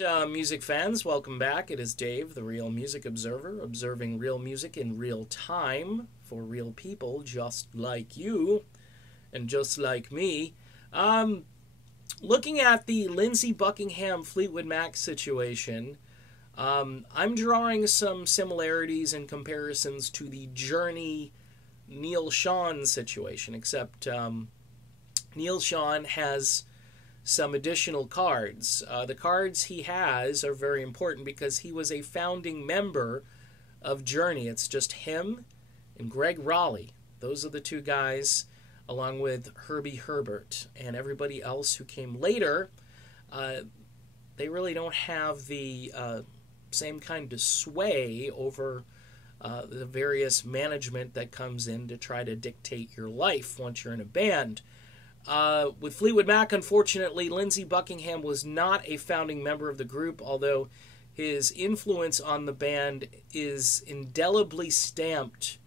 Music fans, welcome back. It is Dave, the Real Music Observer, observing real music in real time for real people just like you and just like me. Looking at the Lindsey Buckingham Fleetwood Mac situation, I'm drawing some similarities and comparisons to the Journey Neal Schon situation, except Neal Schon has some additional cards. The cards he has are very important because he was a founding member of Journey. It's just him and Greg Raleigh. Those are the two guys, along with Herbie Herbert. And everybody else who came later, they really don't have the same kind of sway over the various management that comes in to try to dictate your life once you're in a band. With Fleetwood Mac, unfortunately, Lindsey Buckingham was not a founding member of the group, although his influence on the band is indelibly stamped,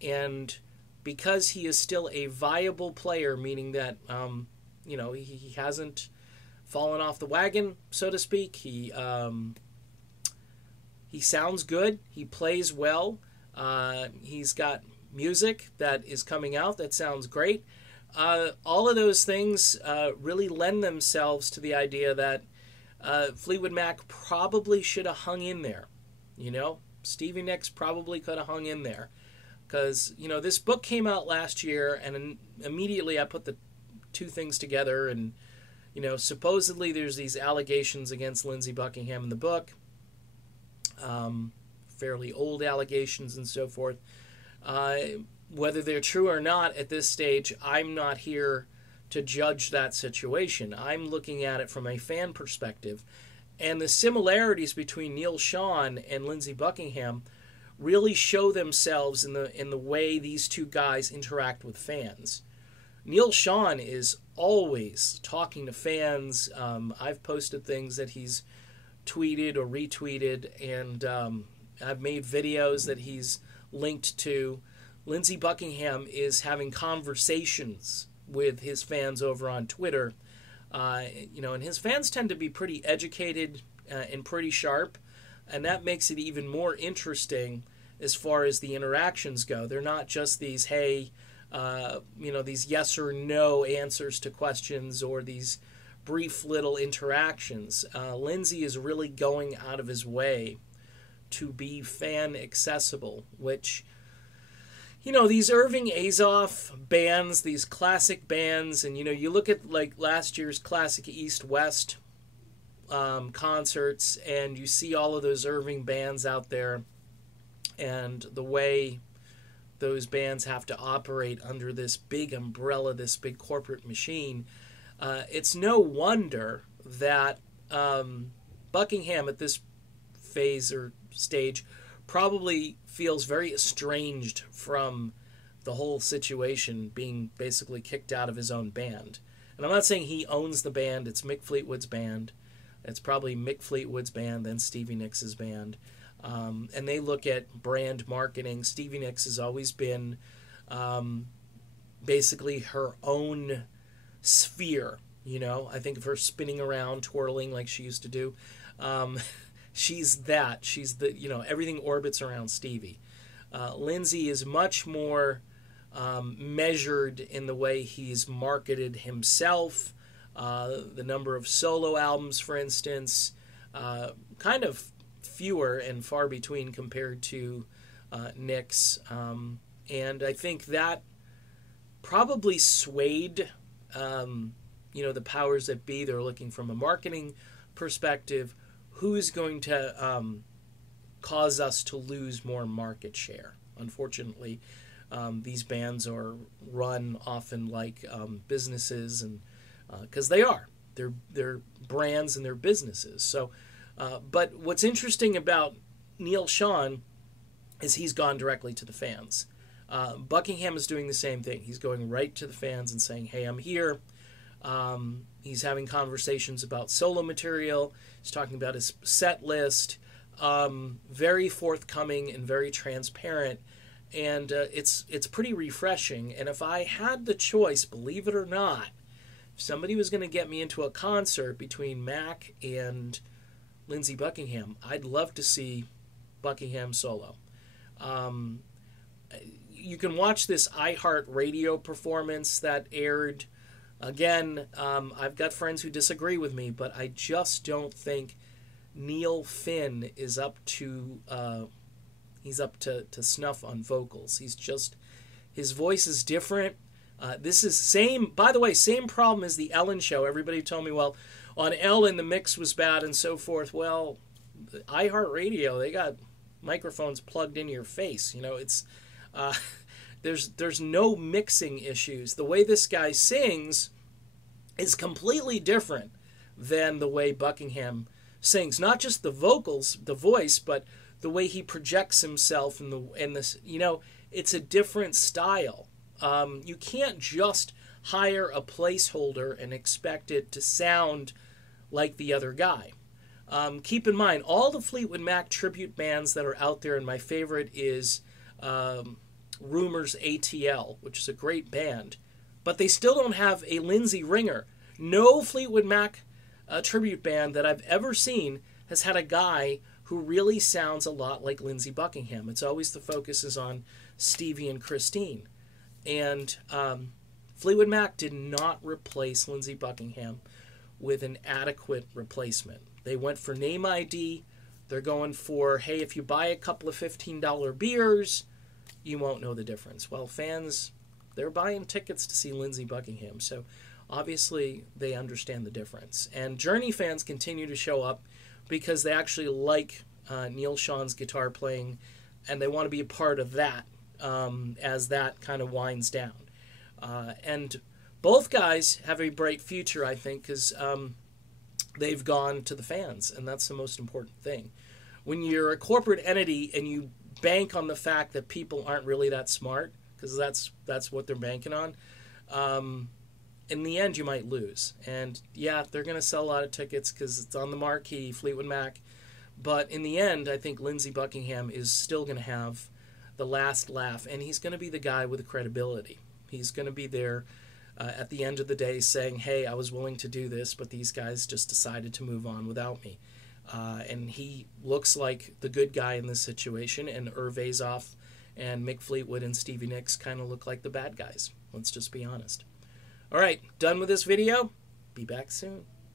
and because he is still a viable player, meaning that, he hasn't fallen off the wagon, so to speak. He sounds good. He plays well. He's got music that is coming out that sounds great. All of those things really lend themselves to the idea that Fleetwood Mac probably should have hung in there. Stevie Nicks probably could have hung in there. Because, this book came out last year, and immediately I put the two things together, and, supposedly there's these allegations against Lindsey Buckingham in the book, fairly old allegations and so forth. Whether they're true or not at this stage, I'm not here to judge that situation. I'm looking at it from a fan perspective. And the similarities between Neal Schon and Lindsey Buckingham really show themselves in the way these two guys interact with fans. Neal Schon is always talking to fans. I've posted things that he's tweeted or retweeted, and I've made videos that he's linked to. Lindsey Buckingham is having conversations with his fans over on Twitter. And his fans tend to be pretty educated and pretty sharp, and that makes it even more interesting as far as the interactions go. They're not just these, these yes or no answers to questions or these brief little interactions. Lindsey is really going out of his way to be fan accessible, which, these Irving Azoff bands, these classic bands, and, you look at, like, last year's Classic East-West concerts, and you see all of those Irving bands out there, and the way those bands have to operate under this big umbrella, this big corporate machine. It's no wonder that Buckingham at this phase or stage probably feels very estranged from the whole situation, being basically kicked out of his own band. And I'm not saying he owns the band. It's Mick Fleetwood's band. It's probably Mick Fleetwood's band, then Stevie Nicks' band. And they look at brand marketing. Stevie Nicks has always been basically her own sphere. I think of her spinning around, twirling like she used to do. She's that. She's the, everything orbits around Stevie. Lindsey is much more measured in the way he's marketed himself. The number of solo albums, for instance, kind of fewer and far between compared to Nicks. And I think that probably swayed, the powers that be. They're looking from a marketing perspective. Who's going to cause us to lose more market share? Unfortunately, these bands are run often like businesses, and because they're brands and they're businesses. So, but what's interesting about Neal Schon is he's gone directly to the fans. Buckingham is doing the same thing. He's going right to the fans and saying, "Hey, I'm here." He's having conversations about solo material. He's talking about his set list. Very forthcoming and very transparent. And it's pretty refreshing. And if I had the choice, believe it or not, if somebody was going to get me into a concert between Mac and Lindsey Buckingham. I'd love to see Buckingham solo. You can watch this iHeartRadio performance that aired. Again, I've got friends who disagree with me, but I just don't think Neal Finn is up to snuff on vocals. His voice is different. This is by the way, same problem as the Ellen show. Everybody told me, well, on Ellen the mix was bad and so forth. Well, iHeartRadio, they got microphones plugged into your face. It's there's no mixing issues. The way this guy sings is completely different than the way Buckingham sings. Not just the vocals, the voice, but the way he projects himself and this. It's a different style. You can't just hire a placeholder and expect it to sound like the other guy. Keep in mind, all the Fleetwood Mac tribute bands that are out there, and my favorite is Rumor's ATL, which is a great band, but they still don't have a Lindsey ringer. No Fleetwood Mac tribute band that I've ever seen has had a guy who really sounds a lot like Lindsey Buckingham. It's always the focus is on Stevie and Christine. And Fleetwood Mac did not replace Lindsey Buckingham with an adequate replacement. They went for name ID. They're going for, hey, if you buy a couple of $15 beers, you won't know the difference. Well, fans, they're buying tickets to see Lindsey Buckingham, so obviously they understand the difference. And Journey fans continue to show up because they actually like Neal Schon's guitar playing, and they want to be a part of that as that kind of winds down. And both guys have a bright future, I think, because they've gone to the fans, and that's the most important thing. When you're a corporate entity and you bank on the fact that people aren't really that smart, because that's what they're banking on, in the end you might lose. And yeah, they're going to sell a lot of tickets because it's on the marquee, Fleetwood Mac, but in the end I think Lindsey Buckingham is still going to have the last laugh, and he's going to be the guy with the credibility. He's going to be there at the end of the day saying, hey, I was willing to do this, but these guys just decided to move on without me. And he looks like the good guy in this situation, and Hervé Zoff and Mick Fleetwood and Stevie Nicks kind of look like the bad guys. Let's just be honest. All right, done with this video. Be back soon.